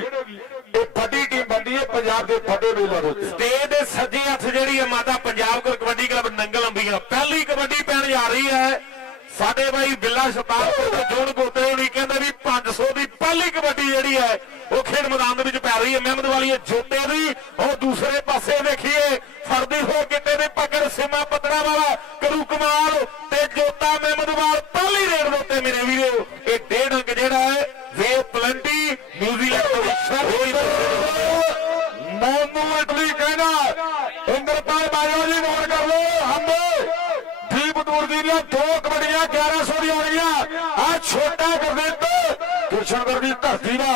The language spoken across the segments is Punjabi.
ਖੇਡੇਗੀ ਇਹ ਵੱਡੀ ਟੀਮ ਬਣਦੀ ਹੈ, ਪੰਜਾਬ ਦੇ ਵੱਡੇ ਮੇਲਾ ਦੇ ਉੱਤੇ ਸਟੇਜ ਦੇ ਸੱਜੇ ਹੱਥ ਜਿਹੜੀ ਹੈ ਮਾਤਾ ਪੰਜਾਬ ਕਬੱਡੀ ਕਲੱਬ ਨੰਗਲ ਅੰਬੀਆਂ ਪਹਿਲੀ ਕਬੱਡੀ ਪੈਣ ਜਾ ਰਹੀ ਹੈ। ਸਾਡੇ ਬਾਈ ਬਿੱਲਾ ਸ਼ਤਾਬਪੁਰ ਦੇ ਜੋਨ ਗੋਤੇ ਹੋਣੀ ਕਹਿੰਦੇ ਵੀ 500 ਦੀ ਪਹਿਲੀ ਕਬੱਡੀ ਜਿਹੜੀ ਹੈ, ਉਹ ਖੇਡ ਮੈਦਾਨ ਦੇ ਵਿੱਚ ਪੈ ਰਹੀ ਹੈ। ਮਹਿਮਦ ਵਾਲੀ ਇਹ ਜੋਤੇ ਦੀ। ਉਹ ਦੂਸਰੇ ਪਾਸੇ ਵੇਖੀਏ ਫਰਦੀ ਹੋ ਗਿੱਟੇ ਦੇ ਪਕੜ ਸਿਮਾ ਪਤੜਾ ਵਾਲਾ। ਕਰੂ ਕਮਾਲ ਤੇ ਜੋਤਾ ਮਹਿਮਦਵਾਲ ਪਹਿਲੀ ਰੇਡ ਦੇ ਉੱਤੇ ਮੇਰੇ ਵੀਰੋ ਇਹ ਡੇਢ ਅੰਕ ਜਿਹੜਾ ਹੈ ਵੇ ਪਲੰਟੀ ਨਿਊਜ਼ੀਲੈਂਡ ਤੋਂ ਸ਼ਰ ਹੋਈ ਮੈਨੂੰ ਇਟਲੀ ਕਹਿੰਦਾ ਇੰਦਰਪਾਲ ਬਾਜਵਾ ਜੀ ਨੋਟ ਕਰ ਲਓ ਹੰਦੇ ਦੀਪ ਦੂਰ ਦੀ ਦੀਆਂ ਦੋ ਕਬੱਡੀਆਂ 1100 ਦੀਆਂ ਆਉਣਗੀਆਂ ਆ ਛੋਟਾ ਗੁਰਦੇਵ ਕਿਸ਼ਨਗੜ ਦੀ ਧਰਤੀ ਦਾ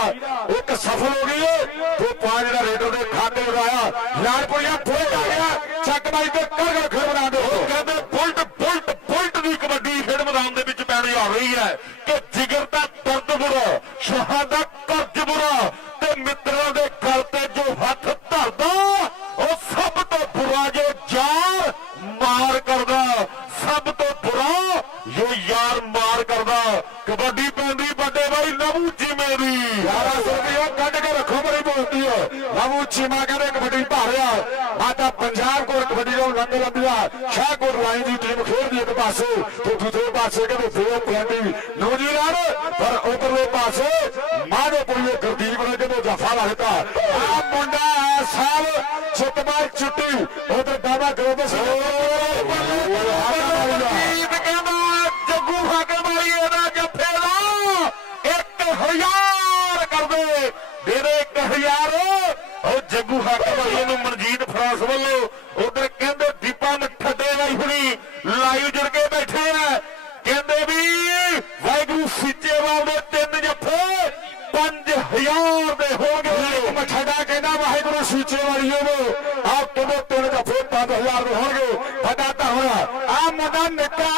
ਇੱਕ ਸਫਲ ਹੋ ਗਈ ਉਹ ਤੇ ਪੰਜ ਦਾ ਰੇਡਰ ਦੇ ਖਾਤੇ ਉਡਾਇਆ ਲਾਲਪੁਰੀਆ ਫੁੱਟ ਆ ਗਿਆ। ਚੱਕ ਬਾਈ ਤੇ ਕਰ ਕਰ ਖੇਡ ਕਹਿੰਦੇ ਬੁਲਟ ਬੁਲਟ ਬੁਲਟ ਦੀ ਕਬੱਡੀ ਖੇਡ ਮੈਦਾਨ ਦੇ ਵਿੱਚ ਪੈਣੀ ਆ ਰਹੀ ਹੈ। ਕਿ ਜਿਗਰ ਦਾ ਦਰਦ ਬੁਰਾ ਸ਼ਾਹ ਦਾ ਕਰਜ ਬੁਰਾ ਤੇ ਮਿੱਤਰਾਂ ਦੇ ਗਲ ਤੇ ਜੋ ਹੱਥ ਧਰਦਾ ਉਹ ਸਭ ਤੋਂ ਬੁਰਾ ਜੋ ਯਾਰ ਮਾਰ ਕਰਦਾ ਸਭ ਤੋਂ ਬੁਰਾ ਜੋ ਯਾਰ ਮਾਰ ਕਰਦਾ ਕਬੱਡੀ ਪੈਂਦੀ ਵੱਡੇ ਬਾਈ ਨਵੂ ਜਿਮੇ ਦੀ 1100 ਰੁਪਏ ਕੱਢ ਕੇ ਰੱਖੋ ਬੜੀ ਬੋਲਦੀ ਹੈ ਨਵੂ ਚੀਮਾ ਕਹਿੰਦੇ ਕਬੱਡੀ ਭਾਰਿਆ ਮਾਤਾ ਪੰਜਾਬ ਕੋਲ ਕਬੱਡੀ ਨੂੰ ਲੰਗ ਲੰਬਿਆ ਸ਼ਾਹਕੋਟ ਲਾਈਨ ਦੀ ਟੀਮ ਖੇਡਦੀ ਇੱਕ ਪਾਸੇ ਤੇ ਦੂਜੇ ਪਾਸੇ ਕਹਿੰਦੇ ਦੋ ਪਲੈਂਡੀ ਨਿਊਜ਼ੀਲੈਂਡ ਪਰ ਉਧਰਲੇ ਪਾਸੇ ਮਾਧੋਪੁਰੀਏ ਗੁਰਦੀਪ ਨੇ ਜਦੋਂ ਜਫਾ ਲਾ ਦਿੱਤਾ ਆ ਮੁੰਡਾ ਆ ਸਾਲ ਚਿੱਤਬਾਲ ਚੁੱਟੀ ਗੀਤ ਕਹਿੰਦਾ ਜੱਗੂ ਹਾਕਮ ਵਾਲੀ ਇਹਦਾ ਜੱਫੇ ਦਾ। 1000 ਕਰਦੇ ਦੇ। ਦੇ 1000 ਉਹ ਜੱਗੂ ਹਾਕਮ ਵਾਲੀ ਨੂੰ ਮਨਜੀਤ ਫਰਾਂਸ ਵੱਲੋਂ ਉਧਰ ਕਹਿੰਦੇ ਦੀਪਾ ਠੱਡੇ ਵਾਲੀ ਹੁਣੀ ਲਾਈਵ ਜੁੜ ਕੇ ਬੈਠੇ ਆ ਕਹਿੰਦੇ ਵੀ ਵਾਹਿਗੁਰੂ ਸਿੱਚੇਵਾਲ ਦੇ ਤਿੰਨ ਜੱਫੇ 5000 ਦੇ ਹੋਣਗੇ ਮਠੜਾ ਕਹਿੰਦਾ ਵਾਹਿਗੁਰੂ ਸੀਚੇ ਵਾਲੀ ਹੋਵੋ ਆਹ ਕਿਵੇਂ ਤਿੰਨ ਦਫੇ 5000 ਦੇ ਹੋਣਗੇ ਵੱਡਾ ਧਰਮ ਆ ਮੁੰਡਾ ਨਿੱਕਾ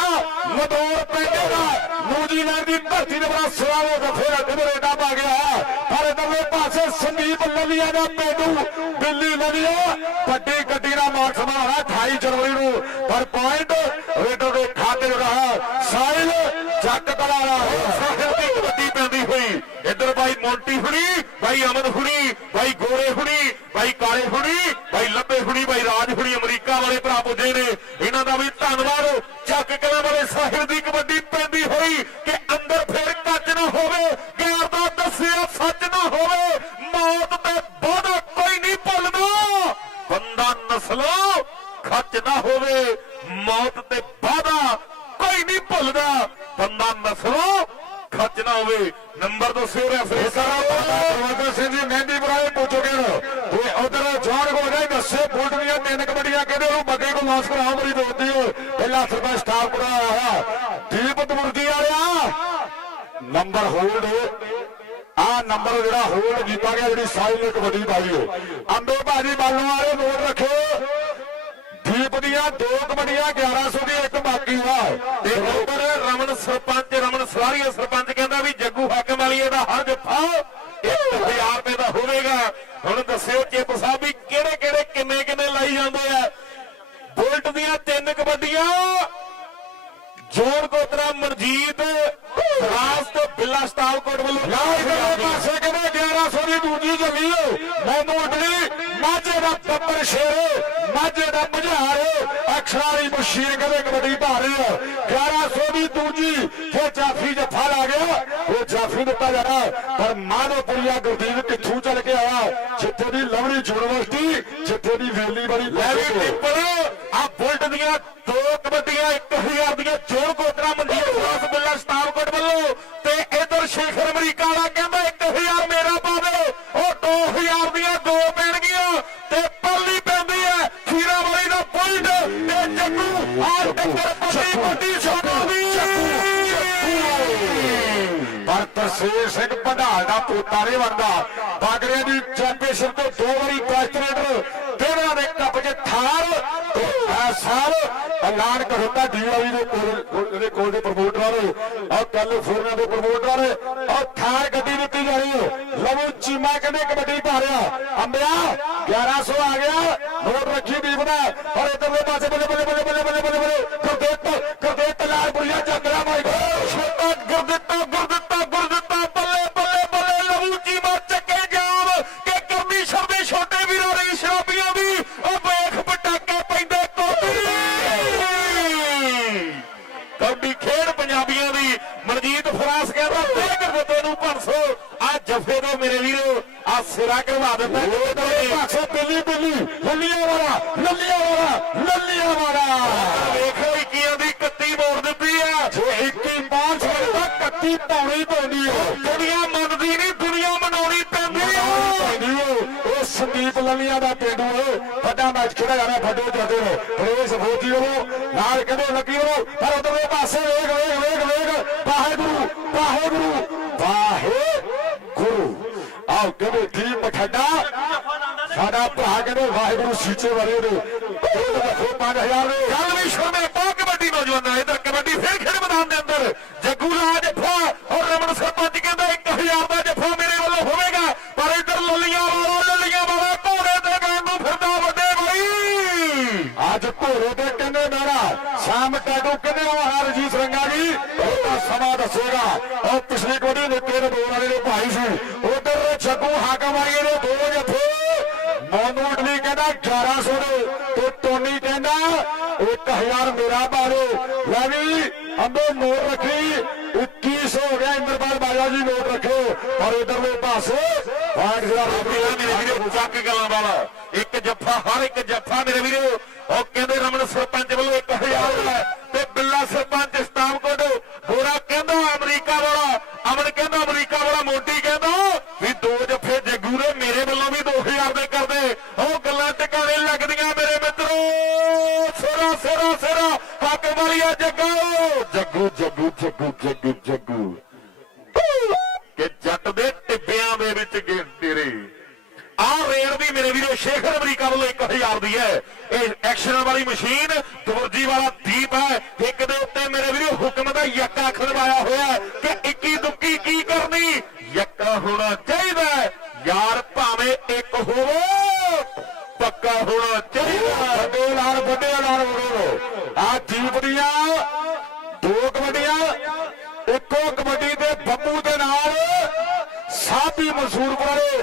ਮਦੋਰ ਪੈਂਦੇ ਦਾ ਨਿਊਜ਼ੀਲੈਂਡ ਦੀ ਧਰਤੀ ਦੇ ਬੜਾ ਸਵਾਲੋ ਦਫੇ ਦਾ ਕਿਧਰੇ ਡੱਬ ਆ ਗਿਆ ਪਰ ਇਧਰਲੇ ਪਾਸੇ ਸੰਦੀਪ ਲਵੀਆ ਦਾ ਪੈਡੂ ਦਿੱਲੀ ਲਵੀਆ ਵੱਡੀ ਗੱਡੀ ਦਾ ਮਾਰ ਸਮਾਣਾ 28 ਜਨਵਰੀ ਨੂੰ ਪਰ ਪੁਆਇੰਟ ਰੇਡਰ ਦੇ ਖਾਤੇ ਰਹਾ ਸਾਹਿਲ ਜੱਟ ਕਲਾਰਾ ਸਾਹਿਬ ਦੀ ਕਬੱਡੀ ਪੈਂਦੀ ਹੋਈ ਇੱਧਰ ਬਾਈ ਮੌਂਟੀ ਹੁਣੀ ਬਾਈ ਅਮਨ ਹੁਣੀ ਬਾਈ ਗੋਰੇ ਹੁਣੀ ਬਾਈ ਕਾਲੇ ਹੁਣੀ ਬਾਈ ਲੱਭੇ ਹੁਣੀ ਬਾਈ ਰਾਜ ਹੁਣੀ ਅਮਰੀਕਾ ਵਾਲੇ ਭਰਾ ਪੁੱਜੇ ਨੇ ਇਹਨਾਂ ਦਾ ਵੀ ਧੰਨਵਾਦ ਚੱਕ ਕਲਾਂ ਵਾਲੇ ਸਾਹਿਬ ਦੀ ਕਬੱਡੀ ਪੈਂਦੀ ਹੋਈ ਕਿ ਅੰਦਰ ਫੇਰ ਕੱਚ ਨਾ ਹੋਵੇ ਗੈਰ ਦਾ ਦੱਸਿਆ ਸੱਚ ਨਾ ਹੋਵੇ ਮੌਤ ਤੇ ਵਾਦਾ ਕੋਈ ਨਹੀਂ ਭੁੱਲਦਾ ਬੰਦਾ ਨਸਲੋ ਖੱਚ ਨਾ ਹੋਵੇ ਮੌਤ ਤੇ ਵਾਦਾ ਕੋਈ ਨਹੀਂ ਭੁੱਲਦਾ ਬੰਦਾ ਨਸਲੋ ਖੱਚ ਨਾ ਹੋਵੇ ਨੰਬਰ ਦੱਸਿਓ ਰੈਫਰੀ ਪ੍ਰਵੰਦਰ ਸਿੰਘ ਜੀ ਮਹਿੰਦੀ ਬਰਾਏ ਪੁੱਛੋਗੇ ਤੇ ਉਧਰ ਜੌਨ ਗੋਲੇ ਦੱਸੇ ਬੁਲਟ ਦੀਆਂ ਤਿੰਨ ਕਬੱਡੀਆਂ ਕਹਿੰਦੇ ਉਹ ਬੱਗੇ ਕੋ ਲਾਸ ਕਰਾ ਬੜੀ ਦੋਤੀ ਹੋ ਪਹਿਲਾ ਸਰਪੰਚ ਸਟਾਫ ਕਰਾ ਆਇਆ ਦੀਪ ਤਮੁਰਦੀ ਵਾਲਿਆ ਨੰਬਰ ਹੋਲਡ ਆ ਨੰਬਰ ਜਿਹੜਾ ਹੋਲਡ ਕੀਤਾ ਗਿਆ, ਜਿਹੜੀ ਸਾਈਲ ਨੇ ਕਬੱਡੀ ਪਾਈ ਹੋ ਅੰਬੇ ਭਾਜੀ, ਬਾਲੋਂ ਵਾਲੇ ਨੋਟ ਰੱਖੋ ਦੀਪ ਦੀਆਂ ਦੋ ਕਬੱਡੀਆਂ 1100 ਦੀ ਇੱਕ ਬਾਕੀ ਵਾ ਤੇ ਉੱਪਰ ਰਮਨ ਸਰਪੰਚ, ਰਮਨ ਸਲਾਰੀਆ ਸਰਪੰਚ ਕਹਿੰਦਾ ਵੀ ਜੱਗੂ ਹਾਕਮ ਵਾਲੀ ਇਹਦਾ ਹਰ ਜੱਫਾ 1000 ਰੁਪਏ ਦਾ ਹੋਵੇਗਾ। ਹੁਣ ਦੱਸਿਓ ਚਿੱਪ ਸਾਹਿਬ ਵੀ ਕਿਹੜੇ ਕਿਹੜੇ ਕਿੰਨੇ ਕਿੰਨੇ ਲਾਈ ਜਾਂਦੇ ਆ। ਬੁਲਟ ਦੀਆਂ ਤਿੰਨ ਕਬੱਡੀਆਂ ਜੋਰ ਕੋਤਰਾ ਮਨਜੀਤ ਰਾਸ ਤੇ ਬਿੱਲਾ ਸਟਾਲਕੋਟ ਵੱਲੋਂ ਲਾਲ ਦੇ ਪਾਸੇ ਕਹਿੰਦੇ 1100 ਦੀ ਦੂਜੀ ਜਮੀ ਮੈਨੂੰ ਉਡਲੀ ਮਾਝੇ ਦਾ ਬੱਬਰ ਸ਼ੇਰ ਮਾਝੇ ਦਾ ਮੁਝਾਰ ਅਖਰਾਰੀ ਬਸ਼ੀਰ ਕਹਿੰਦੇ ਕਬੱਡੀ ਭਾਰੇ 1100 ਦੀ ਦੂਜੀ ਫਿਰ ਜਾਫੀ ਜੱਫਾ ਲਾ ਗਿਆ। ਉਹ ਜਾਫੀ ਦਿੱਤਾ ਜਾਣਾ। ਪਰ ਮਾਨੋਪੁਰੀਆ ਗੁਰਦੀਪ ਕਿੱਥੋਂ ਚੱਲ ਕੇ ਆਇਆ? ਜਿੱਥੇ ਦੀ ਲਵਲੀ ਯੂਨੀਵਰਸਿਟੀ ਜਿੱਥੇ ਦੀ ਵੇਲੀ ਬੜੀ ਲੈ ਵੀ ਟਿੱਪਰ ਆ ਬੁਲਟ ਦੀਆਂ ਦੋ ਭੰਡਾਲ ਦਾ ਬਾਗੜਿਆਂ ਦੀ ਚੈਂਪੀਅਨਸ਼ਿਪ ਤੋਂ ਦੋ ਵਾਰੀ ਪ੍ਰੈਸਟੀਡੈਂਟ ਤੇਰਾਂ ਦੇ ਕੱਪ 'ਚ ਥਾਰ ਸਾਲ। ਐਲਾਨ ਕਰਤਾ ਡੀਆਈ ਦੇ ਕੋਲ ਇਹਦੇ ਕੋਲ ਦੇ ਪ੍ਰਮੋਟਰਾਂ ਨੇ ਔਰ ਕੈਲੀਫੋਰਨੀਆ ਦੇ ਪ੍ਰਮੋਟਰਾਂ ਨੇ ਔਰ ਥਾਰ ਗੱਡੀ ਦਿੱਤੀ ਜਾ ਰਹੀ ਹੈ। ਲਵੋ ਚੀਮਾ ਕਹਿੰਦੇ ਕਬੱਡੀ ਭਾਰਿਆ। ਅੰਬਿਆ 1100 ਆ ਗਿਆ। ਨੋਟ ਰੱਖੀ ਦੀਪ ਦਾ। ਔਰ ਇਧਰਲੇ ਪਾਸੇ ਬੱਲੇ ਬੱਲੇ ਬੱਲੇ ਬੱਲੇ ਬੱਲੇ ਬੱਲੇ ਬੱਲੇ। ਗੁਰਦੇਵ ਗੁਰਦੇਵ ਲਾਲ ਬੁਰੀਆ ਜੰਗਰਾ ਮਾਈ ਛੋਟਾ ਗੁਰਦਿੱਤਾ ਗੁਰਦਿੱਤਾ ਗੁਰਦਿੱਤਾ ਬੱਲੇ ਬੱਲੇ ਬੱਲੇ ਲਹੂ ਜੀ ਮਾ ਚੱਕੇ ਜਾ ਆ ਜਫੇ ਤੋਂ ਮੇਰੇ ਵੀਰੋ ਆ ਸਿਰਾ ਕਰਵਾ ਦਿੱਤਾ ਉਧਰ ਪਾਸੇ ਬਿੱਲੀ ਬਿੱਲੀ ਲੱਲੀਆਂ ਵਾਲਾ ਲੱਲੀਆਂ ਵਾਲਾ ਲੱਲੀਆਂ ਵਾਲਾ ਵੇਖੋ ਇੱਕੀਆਂ ਦੀ ਕੱਤੀ ਮੋੜ ਦਿੱਤੀ ਆ ਜੇ 21 ਪਾਂਚ ਦਾ ਕੱਤੀ ਪਾਉਣੀ ਪੈਂਦੀ ਹੈ ਦੁਨੀਆ ਮੰਨਦੀ ਨਹੀਂ ਦੁਨੀਆ ਮਨਾਉਣੀ ਪੈਂਦੀ ਆ ਪੈਂਦੀ ਹੈ ਉਹ ਸੰਦੀਪ ਲੱਲੀਆਂ ਦਾ ਪਿੰਡੂ ਹੈ ਵੱਡਾ ਮੈਚ ਖੇਡਿਆ ਜਾਣਾ ਫੱਡੋ ਜਾਂਦੇ ਨੇ ਪ੍ਰੇਸ ਉਹ ਨਾਲ ਕਹਿੰਦੇ ਲੱਗੀ ਉਹ ਪਰ ਉਧਰਲੇ ਪਾਸੇ ਵੇਖ ਵੇਖ ਵੇਖ ਵੇਖ, ਵਾਹਿਗੁਰੂ ਵਾਹਿਗੁਰੂ ਵਾਹਿਗੁਰੂ। ਆਓ ਕਹਿੰਦੇ ਜੀ ਮਠੱਡਾ ਸਾਡਾ ਭਰਾ ਕਹਿੰਦੇ ਵਾਹਿਗੁਰੂ ਸੀਚੇ ਵਾਲੇ ਨੇ। ਉਹ ਰੱਖੋ 5000 ਦੇ। ਗੱਲ ਵੀ ਸ਼ਰਮੇ ਬਹੁਤ ਕਬੱਡੀ ਨੌਜਵਾਨਾਂ ਇਧਰ ਕਬੱਡੀ ਫਿਰ ਖੇਡ ਮੈਦਾਨ ਦੇ ਅੰਦਰ। ਜੱਗੂ ਰਾਜ ਜੱਫਾ ਔਰ ਰਮਨ ਸਰਪੰਚ ਕਹਿੰਦਾ 1000 ਦਾ ਜੱਫਾ ਮੇਰੇ ਵੱਲੋਂ ਹੋਵੇਗਾ ਪਰ ਇਧਰ ਲੱਲੀਆਂ ਵਾਲਾ ਲੱਲੀਆਂ ਵਾਲਾ ਘੋੜੇ ਤੇ ਗਾਂ ਨੂੰ ਫਿਰਦਾ ਵੱਡੇ ਭਾਈ ਅੱਜ ਘੋੜੇ ਤੇ ਕਹਿੰਦੇ ਮੇਰਾ ਸ਼ਾਮ ਟੈਟੂ ਕਹਿੰਦੇ ਉਹ ਹਾਰ ਰਜੀਤ ਰੰਗਾ ਜੀ ਉਹਦਾ ਸਮਾਂ ਦੱਸੇਗਾ। ਉਹ ਪਿਛਲੀ ਕੋਡੀ ਨੇ ਤੇਰੇ ਦੋ ਵਾਲੇ ਦੇ ਭਾਈ ਸੀ। ਉਧਰ ਜੱਗੂ ਹਾਕਮ ਵਾਲੀਏ ਦੇ ਦੋ ਜੱਫੇ ਮੋਨੂ ਇਟਲੀ ਕਹਿੰਦਾ 1100 ਦੇ ਤੇ ਟੋਨੀ ਕਹਿੰਦਾ 1000 ਮੇਰਾ ਬਾਰੇ। ਲੈ ਵੀ, ਅੰਬੇ ਨੋਟ ਰੱਖੀ। 2100 ਹੋ ਗਿਆ, ਇੰਦਰਪਾਲ ਬਾਜਾ ਜੀ ਨੋਟ ਰੱਖਿਓ। ਪਰ ਇਧਰਲੇ ਪਾਸੇ ਵਾਟ ਜਿਹੜਾ ਮੇਰਾ ਮੇਰੇ ਵੀਰੋ, ਚੱਕ ਗੱਲਾਂ ਵਾਲਾ। ਇੱਕ ਜੱਫਾ, ਹਰ ਇੱਕ ਜੱਫਾ ਮੇਰੇ ਵੀਰੋ। ਉਹ ਕਹਿੰਦੇ ਰਮਨ ਸਰਪੰਚ ਵੱਲੋਂ 1000 ਹੈ ਤੇ ਬਿੱਲਾ ਸਰਪੰਚ ਸਤਾਮ ਸਤਾਮਕੋਟ, ਗੋਰਾ ਕਹਿੰਦਾ ਅਮਰੀਕਾ ਵਾਲਾ ਅਮਨ ਕਹਿੰਦਾ, ਅਮਰੀਕਾ ਵਾਲਾ ਮੋਦੀ ਕਹਿੰਦਾ ਵੀ ਦੋ ਜੱਫੇ ਜੱਗੂ ਦੇ ਮੇਰੇ ਵੱਲੋਂ ਵੀ 2000 ਦੇ ਕਰਦੇ ਉਹ ਗੱਲਾਂ ਟਿਕਾਣੇ ਲੱਗਦੀਆਂ ਮੇਰੇ ਮਿੱਤਰੋ। ਸੋਰਾ ਸੋਰਾ ਸੋਰਾ, ਹੱਕ ਵਾਲੀਆ ਜੱਗੂ। ਜੱਗੂ ਜੱਗੂ ਜੱਗੂ ਜੱਗੂ ਜੱਗੂ। ਕਿ ਜੱਟ ਦੇ ਟਿੱਬਿਆਂ ਦੇ ਵਿੱਚ ਗੇ ਤੇਰੇ। ਆਹ ਰੇਲ ਵੀ ਮੇਰੇ ਵੀਰੋ, ਸ਼ੇਖਰ ਅਮਰੀਕਾ ਵੱਲੋਂ 1000 ਦੀ ਹੈ। ਇਹ ਐਕਸ਼ਨ ਵਾਲੀ ਮਸ਼ੀਨ, ਦਵਰਜੀ ਵਾਲਾ ਦੀਪ ਹੈ। ਇੱਕ ਦੇ ਉੱਤੇ ਮੇਰੇ ਵੀਰੋ, ਹੁਕਮ ਦਾ ਯੱਕਾ ਖੜਵਾਇਆ ਹੋਇਆ ਕਿ ਹੋਣਾ ਚਾਹੀਦਾ ਯਾਰ ਭਾਵੇਂ ਇੱਕ ਹੋਵੋ ਪੱਕਾ ਹੋਣਾ ਚਾਹੀਦਾ ਹੈ। ਵੱਡੇ ਨਾਲ ਵੱਡੇ ਨਾਲ ਵਰੋ ਆ ਦੀਪ ਦੀਆਂ ਦੋ ਕਬੱਡੀਆਂ ਇੱਕੋ ਕਬੱਡੀ ਦੇ ਬੱਬੂ ਦੇ ਨਾਲ ਸਾਬੀ ਮਸ਼ਹੂਰ ਵਾਲੇ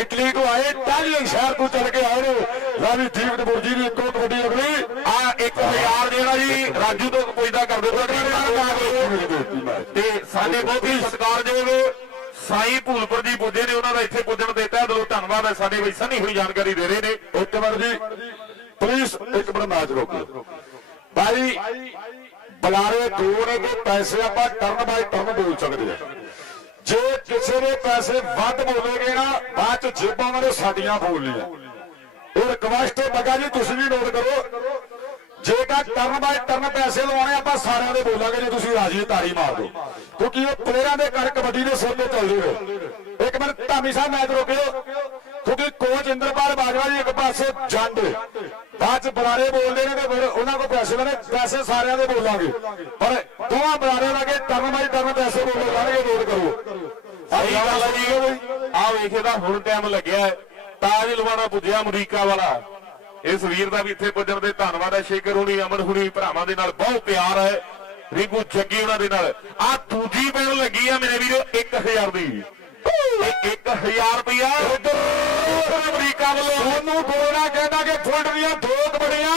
ਇਟਲੀ ਤੋਂ ਆਏ ਇਟਾਲੀਅਨ ਸ਼ਹਿਰ ਤੋਂ ਚੱਲ ਕੇ ਆਏ ਨੇ ਰਾਵੀ ਦੀਪ ਦੇ ਬੁਰਜੀ ਦੀ ਇੱਕੋ ਕਬੱਡੀ ਅਗਲੀ ਆ 1000 ਜਿਹੜਾ ਜੀ ਰਾਜੂ ਤੋਂ ਪੁੱਛਦਾ ਕਰਦੇ ਤੁਹਾਡੇ ਤੇ ਸਾਡੇ ਬਹੁਤ ਹੀ ਸਤਿਕਾਰਯੋਗ ਸਾਈ ਭੂਲਪੁਰ ਜੀ ਪੁੱਜੇ ਨੇ ਉਹਨਾਂ ਦਾ ਇੱਥੇ ਪੁੱਜਣ ਦੇ ਤਹਿ ਦਿਲੋਂ ਧੰਨਵਾਦ ਸਨੀ ਹੋਈ ਜਾਣਕਾਰੀ ਦੇ ਰਹੇ ਨੇ, ਇੱਕ ਮਿੰਟ ਜੀ। ਪਲੀਜ਼ ਇੱਕ ਮਿੰਟ ਮੈਚ ਰੋਕੋ ਭਾਈ ਬੁਲਾਰੇ ਦੋ ਨੇ ਤੇ ਪੈਸੇ ਆਪਾਂ ਟਰਨ ਬਾਈ ਟਰਨ ਬੋਲ ਸਕਦੇ ਆ। ਜੇ ਕਿਸੇ ਦੇ ਪੈਸੇ ਵੱਧ ਬੋਲੇਗੇ ਨਾ, ਬਾਅਦ ਚ ਜੇਬਾਂ ਉਹਨਾਂ ਸਾਡੀਆਂ ਬੋਲਣੀਆਂ। ਇਹ ਰਿਕਵੈਸਟ ਹੈ ਬੱਗਾ ਜੀ ਤੁਸੀਂ ਵੀ ਨੋਟ ਕਰੋ। ਜੇ ਤਾਂ ਟਰਨ ਬਾਈ ਟਰਨ ਪੈਸੇ ਲਵਾਉਣੇ, ਆਪਾਂ ਸਾਰਿਆਂ ਦੇ ਬੋਲਾਂਗੇ ਜੇ ਤੁਸੀਂ ਰਾਜੀ ਤਾਰੀ ਮਾਰ ਦਿਓ। ਕਿਉਂਕਿ ਇਹ ਪਲੇਅਰਾਂ ਦੇ ਕਰ ਕਬੱਡੀ ਦੇ ਸਿਰ ਤੇ ਚੱਲਦੇ ਨੇ। ਇੱਕ ਮਿੰਟ, ਧਾਮੀ ਸਾਹਿਬ ਮੈਚ ਰੋਕਿਓ। ਕਿਉਂਕਿ ਕੋਚ ਇੰਦਰਪਾਲ ਬਾਜਵਾ ਜੀ ਇੱਕ ਪਾਸੇ ਜੰਡ ਬਾਅਦ ਚ ਬੁਲਾਰੇ ਬੋਲਦੇ ਨੇ ਤੇ ਫਿਰ ਉਹਨਾਂ ਕੋਲ ਪੈਸੇ ਲੈਣੇ, ਪੈਸੇ ਸਾਰਿਆਂ ਦੇ ਬੋਲਾਂਗੇ। ਪਰ ਦੋਵਾਂ ਬੁਲਾਰੇ ਲਾਗੇ ਟਰਨ ਬਾਈ ਟਰਨ ਪੈਸੇ ਬੋਲੇ ਜਾਣਗੇ ਨੋਟ ਕਰੋ। ਸਹੀ ਗੱਲ ਹੈ ਜੀ। ਆ ਵੇਖੇ ਦਾ ਹੁਣ ਟਾਈਮ ਲੱਗਿਆ ਹੈ। ਤਾਜ ਲਵਾਣਾ ਪੁੱਜਿਆ ਅਮਰੀਕਾ ਵਾਲਾ। ਇਸ ਵੀਰ ਦਾ ਵੀ ਇੱਥੇ ਪੁੱਜਣ ਦੇ ਧੰਨਵਾਦ ਹੈ। ਸ਼ੇਖਰ ਹੁਣੀ, ਅਮਨ ਹੁਣੀ ਭਰਾਵਾਂ ਦੇ ਨਾਲ ਬਹੁਤ ਪਿਆਰ ਹੈ। ਰਿੰਕੂ ਜੱਗੀ ਉਹਨਾਂ ਦੇ ਨਾਲ। ਆ ਦੂਜੀ ਪੈਣ ਲੱਗੀ ਆ ਮੇਰੇ ਵੀਰੋ 1000 ਦੀ। 1000 ਰੁਪਇਆ। ਅਮਰੀਕਾ ਵੱਲੋਂ। ਸੋਨੂੰ ਗੋਰਾ ਕਹਿੰਦਾ ਕਿ ਫੁੱਟ ਦੀਆਂ ਦੋ ਕਬੜੀਆਂ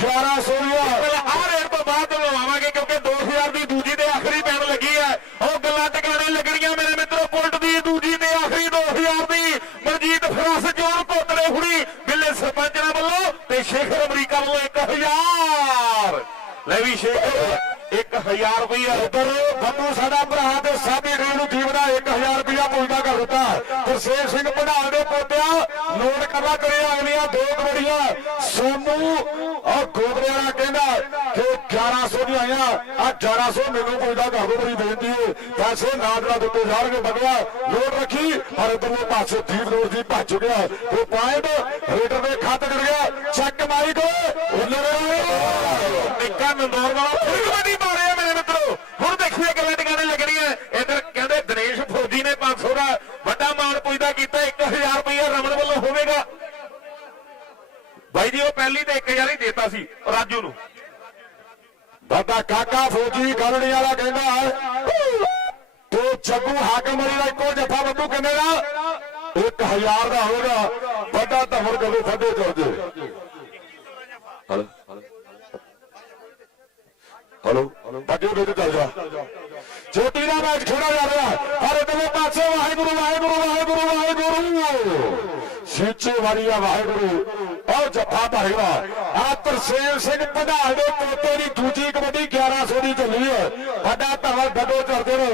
1100 ਦੀਆਂ। ਆ ਰੇਟ ਤੋਂ ਬਾਅਦ ਲਵਾਵਾਂਗੇ ਕਿਉਂਕਿ 2000 ਦੀ ਦੂਜੀ ਤੇ ਆਖਰੀ ਪੈਣ ਲੱਗੀ ਹੈ। ਉਹ ਗੱਲਾਂ ਟਿਕਾਣੇ ਲੱਗਣੀਆਂ ਮੇਰੇ ਮਿੱਤਰੋ ਪੁਲਟ ਦੀ ਦੂਜੀ ਤੇ ਆਖਰੀ 2000 ਦੀ। ਮਨਜੀਤ ਫਰਾਸ ਜੋਨ ਕੋਤਲੇ ਹੁਣੀ ਬਿੱਲੇ ਸਰਪੰਚਾਂ ਵੱਲੋਂ ਤੇ ਸ਼ੇਖਰ ਅਮਰੀਕਾ ਵੱਲੋਂ 1000 ਲੈ ਵੀ ਸ਼ੇਖਰ 1000 ਰੁਪਇਆ। ਉਧਰ ਬੰਦੂ ਸਾਡਾ ਭਰਾ ਤੇ ਸਾਬੀ ਰੀਲ ਨੂੰ ਜੀਵ ਦਾ 1000 ਰੁਪਇਆ ਪੁੱਜਦਾ ਕਰ ਦਿੱਤਾ। ਗੁਰਸੇਵ ਸਿੰਘ ਪਧਾਨ ਦੇ ਪੋਤਿਆ, ਨੋਟ ਕਰਵਾ ਕਰੇ ਅਗਲੀਆਂ ਦੋ ਕਬੜੀਆਂ ਸੋਮੂ ਔਰ ਗੋਦਰੇ ਵਾਲਾ ਕਹਿੰਦਾ ਕਿ 1100 ਦੀਆਂ ਆਈਆਂ। ਆ 1100 ਮੈਨੂੰ ਪੁੱਜਦਾ ਕਰ ਦੋ ਬੜੀ ਬੇਨਤੀ ਹੈ ਪੈਸੇ ਨਾਲ ਦਿੱਤੇ ਜਾਣਗੇ ਬਗਵਾ ਨੋਟ ਰੱਖੀ, ਪਰ ਇਧਰਲੇ ਪਾਸੇ ਦੀਪ ਰੋਡ ਦੀ ਭੱਜ ਚੁੱਕਿਆ। ਉਹ ਪੁਆਇੰਟ ਰੇਡਰ ਦੇ ਖਾਤੇ ਜੜ ਗਿਆ। ਚੈੱਕ ਮਾਰੀ ਕੋ ਨਿੱਕਾ ਨੰਦੌਰ ਵਾਲਾ ਫਿਰ ਕਬੱਡੀ ਮਾਰਿਆ ਮੇਰੇ ਮਿੱਤਰੋ ਹੁਣ ਦੇਖੀਏ ਕਿਵੇਂ ਟਿਕਾਣੇ ਲੱਗਣੀਆਂ ਇਧਰ ਕਹਿੰਦੇ ਦਿਨੇਸ਼ ਫੌਜੀ ਨੇ 500 ਦਾ ਵੱਡਾ ਮਾਣ ਪੁੱਜਦਾ ਕੀਤਾ 1000 ਰੁਪਇਆ ਰਮਨ ਵੱਲੋਂ ਹੋਵੇਗਾ। ਬਾਈ ਜੀ, ਉਹ ਪਹਿਲੀ ਤੇ 1000 ਹੀ ਦੇਤਾ ਸੀ ਰਾਜੂ ਨੂੰ। ਬਾਬਾ ਕਾਕਾ ਫੌਜੀ ਗਲੜੀ ਵਾਲਾ ਕਹਿੰਦਾ ਤੇ ਜੱਗੂ ਹਾਕਮ ਅਲੀ ਦਾ ਇੱਕੋ ਜੱਫਾ ਬੱਬੂ ਕਿੰਨੇ ਦਾ? 1000 ਦਾ ਹੋਗਾ ਵੱਡਾ ਤਾਂ ਹੁਣ ਕਦੋਂ ਫੱਦੇ ਚੜਦੇ ਹਲੋ ਹਲੋ ਬੱਗੇ ਵਿੱਚ ਚੱਲ ਜਾ। ਚੋਟੀ ਦਾ ਮੈਚ ਖੇਡਿਆ ਜਾ ਰਿਹਾ। ਪਰ ਇਧਰਲੇ ਪਾਸੇ ਵਾਹਿਗੁਰੂ ਵਾਹਿਗੁਰੂ ਵਾਹਿਗੁਰੂ ਵਾਹਿਗੁਰੂ। ਸੀਚੇ ਵਾਲੀ ਵਾਹਿਗੁਰੂ। ਉਹ ਜੱਫਾ ਭਰੇਗਾ ਆ ਤਰਸੇਮ ਸਿੰਘ ਪਧਾਲ ਦੇ ਪੋਤੇ ਦੀ ਦੂਜੀ ਕਬੱਡੀ 1100 ਦੀ ਚੱਲੀ ਹੈ। ਵੱਡਾ ਧਵਲ ਡੱਬੋ ਚੜਦੇ ਨੇ।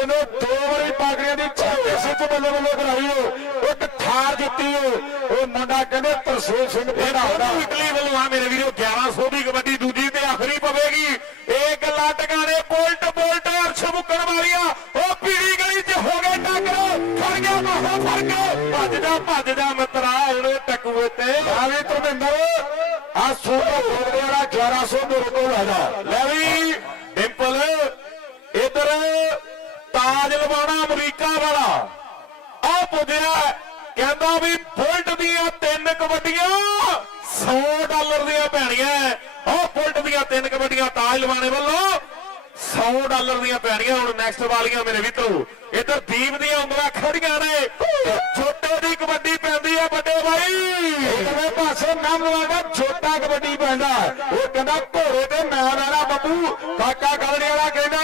ਇਹਨੂੰ ਦੋ ਵਾਰੀ ਪਾਗੜੀਆਂ ਦੀ ਚੈਂਪੀਅਨਸ਼ਿਪ ਬੱਲੇ ਬੱਲੇ ਕਰਾਈ ਓ ਇੱਕ ਥਾਰ ਜਿੱਤੀ ਓ ਉਹ ਮੁੰਡਾ ਕਹਿੰਦੇ ਤਰਸੇਮ ਸਿੰਘ ਪਧਾਲ ਦਾ। ਇਟਲੀ ਵੱਲੋਂ ਆ ਮੇਰੇ ਵੀਰੋ 1100 ਦੀ ਕਬੱਡੀ ਆਵੇ ਧਰਮਿੰਦਰ ਆ ਸੋਨਾ ਬੋਲਦੇ ਵਾਲਾ 1100 ਮੇਰੇ ਕੋਲ ਆ ਲੈ ਵੀ, ਡਿੰਪਲ, ਇਧਰ ਤਾਜ ਲਵਾਣਾ ਅਮਰੀਕਾ ਵਾਲਾ। ਆ ਪੁੱਜਿਆ, ਕਹਿੰਦਾ ਵੀ ਬੁਲਟ ਦੀਆਂ ਤਿੰਨ ਕਬੱਡੀਆਂ 100 ਡਾਲਰ ਦੀਆਂ ਪੈਣੀਆਂ। ਉਹ ਬੁਲਟ ਦੀਆਂ ਤਿੰਨ ਕਬੱਡੀਆਂ ਤਾਜ ਲਵਾਣੇ ਵੱਲੋਂ 100 ਡਾਲਰ ਦੀਆਂ ਪੈਣੀਆਂ। ਹੁਣ ਨੈਕਸਟ ਵਾਲੀਆਂ ਮੇਰੇ ਮਿੱਤਰੋ, ਇਧਰ ਦੀਪ ਦੀਆਂ ਉਂਗਲਾਂ ਖੜੀਆਂ ਨੇ ਕਹਿੰਦਾ ਘੋੜੇ ਤੇ ਮੈਂ ਲੈਣਾ ਬੱਬੂ। ਕਾਕਾ ਗਵੜੇ ਵਾਲਾ ਕਹਿੰਦਾ,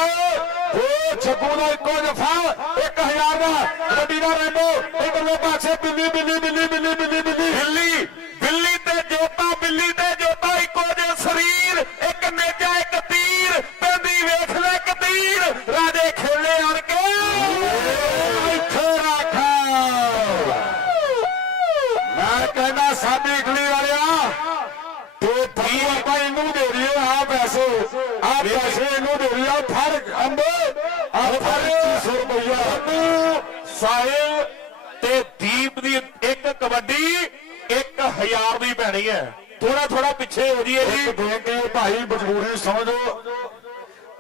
ਓ ਛੱਗੂ ਦਾ ਇੱਕੋ ਜਫਾ 1000 ਦਾ। ਕਬੱਡੀ ਦਾ ਰੈਂਬੋ, ਇਧਰਲੇ ਪਾਸੇ ਬਿੱਲੀ ਬਿੱਲੀ ਬਿੱਲੀ ਬਿੱਲੀ ਬਿੱਲੀ। ਬਿੱਲੀ। ਕਬੱਡੀ 1000 ਦੀ ਪੈਣੀ ਹੈ। ਥੋੜਾ ਥੋੜਾ ਪਿੱਛੇ ਹੋ ਜੀਏ ਜੀ। ਇੱਕ ਦੇ ਕੇ ਭਾਈ ਮਜਬੂਰੀ ਸਮਝੋ।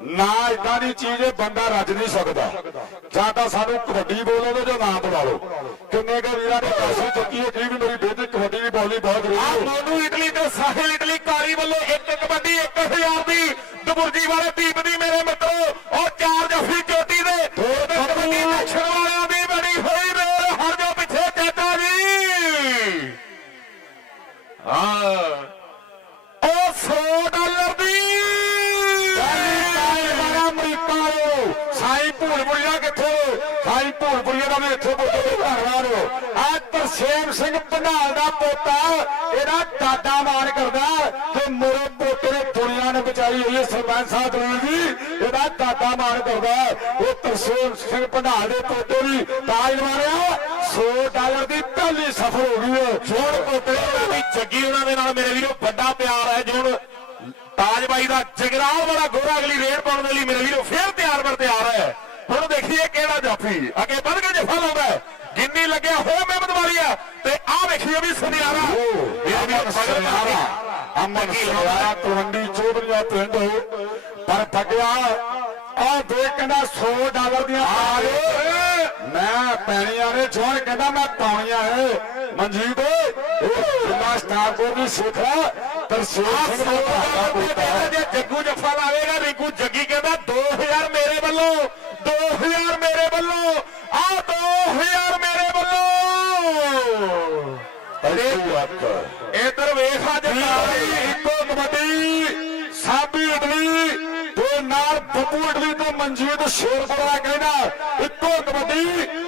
ਨਾ ਇਦਾਂ ਦੀ ਚੀਜ਼ ਬੰਦਾ ਰੱਜ ਨਹੀਂ ਸਕਦਾ। ਜਾਂ ਤਾਂ ਸਾਨੂੰ ਕਬੱਡੀ ਬੋਲੋ ਤੇ ਜਾਂ ਨਾ ਬੁਲਾ ਲਓ। ਕਿੰਨੇ ਕੁ ਵੀਰਾਂ ਨੇ ਪੈਸੇ ਚੁੱਕੀ ਹੈ ਜੀ ਵੀ ਮੇਰੀ ਬੇਟੀ ਕਬੱਡੀ ਦੀ ਬੋਲੀ ਬਹੁਤ ਜ਼ਰੂਰੀ ਹੈ। ਮੋਨੂ ਇਟਲੀ ਤੇ ਸਾਹਿਲ ਇਟਲੀ ਕਾਰੀ ਵੱਲੋਂ ਇੱਕ ਕਬੱਡੀ 1000 ਦੀ ਦਬੁਰਜੀ ਵਾਲੇ ਦੀਪ ਦੀ ਮੇਰੇ ਮਿੱਤਰੋ ਉਹ ਚਾਰ ਜਫੀ ਚੋਟੀ ਦੇ। ਕਬੱਡੀ ਨੈਕਸ਼ਨ ਵਾਲਿਆਂ ਦੀ ਬੜੀ ਹੋਈ ਰੇਲ ਹਰ ਜੋ ਪਿੱਛੇ ਚਾਚਾ ਜੀ ਹਾਂ। ਉਹ 100 ਡਾਲਰ ਦੀ ਵਾਲਾ ਅਮਰੀਕਾ ਲੋ ਸਾਈ ਭੂਲਪੁਰੀਆ ਕਿੱਥੇ? ਸਾਈ ਭੂਲਪੁਰੀਆ ਦਾ ਵੀ ਇੱਥੋਂ ਪੁੱਤ ਧੰਨਵਾਦ ਆ ਤਰਸੇਮ ਸਿੰਘ ਪੰਧਾਲ ਦਾ ਪੋਤਾ, ਇਹਦਾ ਦਾਦਾ ਮਾਰ ਕਰਦਾ, ਤੇ ਮੇਰੇ ਬਚਾਈ ਹੋਈ ਹੈ ਸਰਪੰਚ ਸਾਹਿਬ ਜੀ। ਦੀ ਇਹਦਾ ਦਾਦਾ ਮਾਨ ਕਰਦਾ ਉਹ ਤਰਸੇਮ ਸਿੰਘ ਪੰਧਾਲ ਦੇ ਪੋਤੇ ਦੀ ਤਾਜ ਲਵਾਰਿਆ 100 ਡਾਲਰ ਦੀ ਪਹਿਲੀ ਸਫਰ ਹੋ ਗਈ ਹੈ ਜੋੜ ਪੋਤੇ ਦੀ ਜੱਗੀ ਉਹਨਾਂ ਦੇ ਨਾਲ ਮੇਰੇ ਵੀਰੋ ਵੱਡਾ ਪਿਆਰ ਹੈ ਜੋੜ। ਤਾਜ ਬਾਈ ਦਾ ਜਗਰਾਲ ਵਾਲਾ ਗੋਰਾ ਅਗਲੀ ਰੇਡ ਪਾਉਣ ਦੇ ਲਈ ਮੇਰੇ ਵੀਰੋ ਫੇਰ ਤਿਆਰ ਬਰ ਤਿਆਰ ਹੈ। ਹੁਣ ਦੇਖੀਏ ਕਿਹੜਾ ਜਾਫੀ। ਅੱਗੇ ਵੱਧ ਕੇ ਜਫਾ ਲਾਉਂਦਾ। ਗਿੰਨੀ ਲੱਗਿਆ ਹੋ ਮਹਿਮਦ ਵਾਲੀਆ ਤੇ ਆਹ ਵੇਖੀਏ ਵੀ ਸੁਨਿਆਰਾ। ਮੇਰੇ ਵੀਰੋ ਸੁਨਿਆਰਾ। ਅਮਨ ਸੁਨਿਆਰਾ ਤਲਵੰਡੀ ਚੋਬਰੀਆ ਪਿੰਡ ਪਰ ਠੱਗਿਆ ਆ ਦੇ ਕਹਿੰਦਾ 100 ਡਾਲਰ ਦੀਆਂ ਆ ਗਏ ਮੈਂ ਪੈਣੀਆਂ ਨੇ ਜੋਰ ਕਹਿੰਦਾ ਮੈਂ ਪਾਉਣੀਆਂ ਹੈ ਮਨਜੀਤ ਜਿੰਨਾ ਸਟਾਰਪੁਰ ਦੀ ਸਿੱਖ ਤਰਸੇਮ ਸਿੰਘ ਦਾ ਭਾਗਾ ਜੇ ਜੱਗੂ ਜੱਫਾ ਲਾਵੇਗਾ ਰਿੰਕੂ ਜੱਗੀ ਕਹਿੰਦਾ ਮਨਜੀਤ ਸ਼ੇਰਪੁਰਾ ਕਹਿੰਦਾ ਇੱਕੋ ਕਬੱਡੀ,